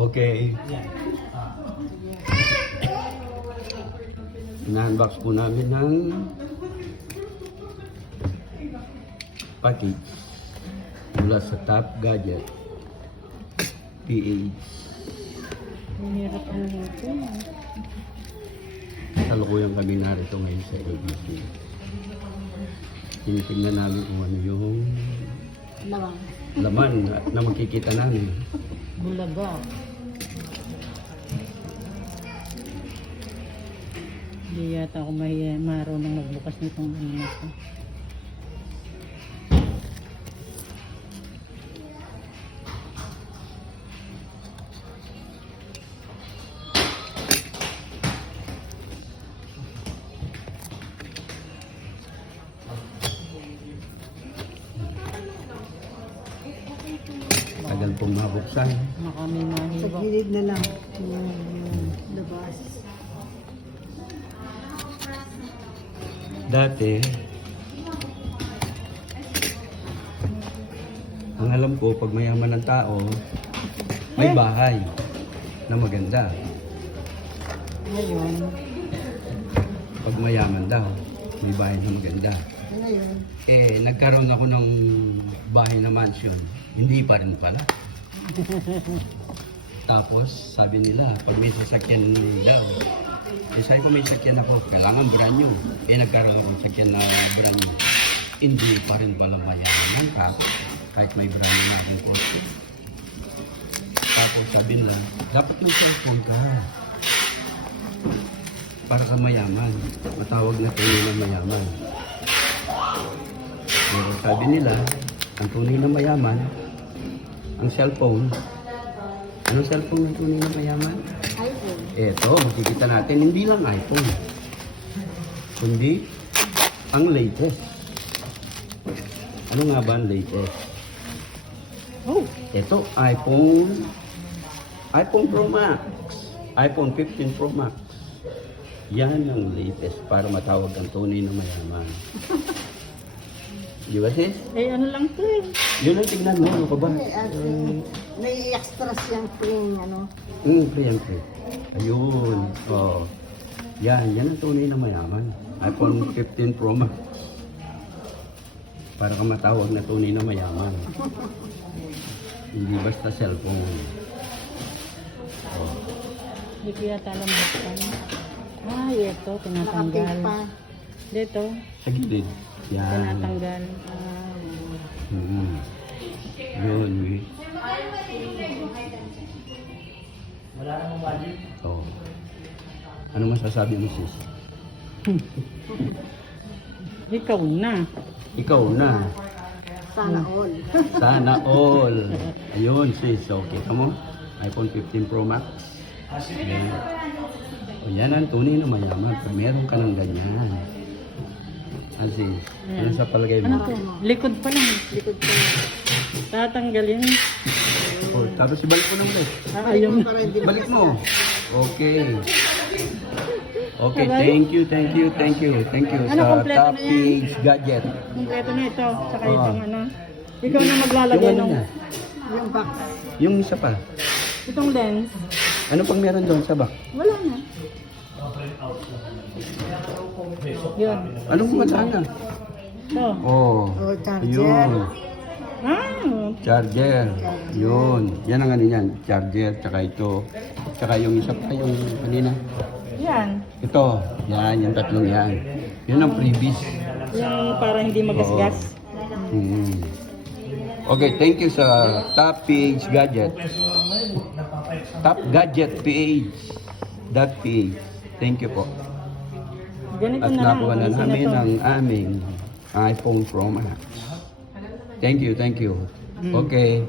Okay. Ina-unbox po namin ng package mula sa Top Gadget PH. Mahirap ang nito. Kasalukuyan kami narito ngayon sa ABC. Tinitingnan namin kung ano yung Lawang. laman na makikita namin. Bulaga. Hindi yata ako marunong magbukas nitong ano na to. Tagal pong mabuksan. Na kami Sa mahiwa. gilid na lang. Yung labas. Dati, ang alam ko, pag mayaman ng tao, may bahay na maganda. Ngayon, Pag mayaman daw, may bahay na maganda. Ngayon, Nagkaroon ako ng bahay na mansion. Hindi pa rin pala. Tapos, sabi nila, pag may sasakyan daw, sabi ko may sasakyan ako, kailangan brand new. Nagkaroon ako ng sasakyan na brand new. Hindi pa rin pala mayaman ka, kahit may brand new natin po. Tapos sabi nila, dapat may cellphone ka. Para ka mayaman. Matawag na tayo na mayaman. Pero sabi nila, ang tunay na mayaman, ang cellphone. Anong cellphone ng tunay na mayaman? iPhone. Eto, makikita natin, hindi lang iPhone. Kundi, ang latest. Ano nga ba ang latest? oh, Ito, iPhone Pro Max. iPhone 15 Pro Max. Yan ang latest para matawag ang tunay na mayaman. Di ba sis? ano lang to eh. Yun ang tignan mo, ano ka ba? May extra siyang pring, ano. Free and free. Ayun. Oh. Yan ang tunay na mayaman. iPhone 15 Pro Max. Para ka matawag na tunay na mayaman. Hindi basta cellphone. Oh. Hindi ko yata alam buksan. Ito, Nakapig tinatanggal. pa. Dito, Sa gilid. Yan. tinatanggal. Yun. Wala namang budget. Oh. Ano masasabi mo sis? Ikaw na. Ikaw na. Sana all. Sana all. Ayun sis. Okay. Kamo? iPhone 15 Pro Max. Ayan. O yan ang tunay na mayaman. Pag meron ka ng ganyan. Asis. Ano sa palagay Ano mo? to? Likod pa lang. Likod pa. Tatanggalin. Oh, tapos ibalik mo naman. Ayaw mo. Para hindi Balik mo. Okay. Okay, Bye-bye. thank you Ano, sa kompleto Top na yan? Page Gadget. Kompleto na ito. Saka Oo. itong ano. Ikaw na Yung maglalagay ano nung niya? Yung box. Yung isa pa. itong lens. Ano pang meron doon sa back? Wala na. Yun. Anong wala na? Ito. Oh, Oh, charger. yun. Charger. Charger. Yun. Yan ang ano yan. Charger, tsaka ito. Tsaka yung isa pa, yung kanina. Yan. Ito. Yan, yung tatlong yan. Yun ang freebies. Yung para hindi magasgas. Okay, thank you sa Top Page Gadget. Top Gadget PH. .ph. Thank you po. Ganito At na lang. nakuha na Ayusin namin to. ang aming iPhone Pro Max. Thank you. Okay.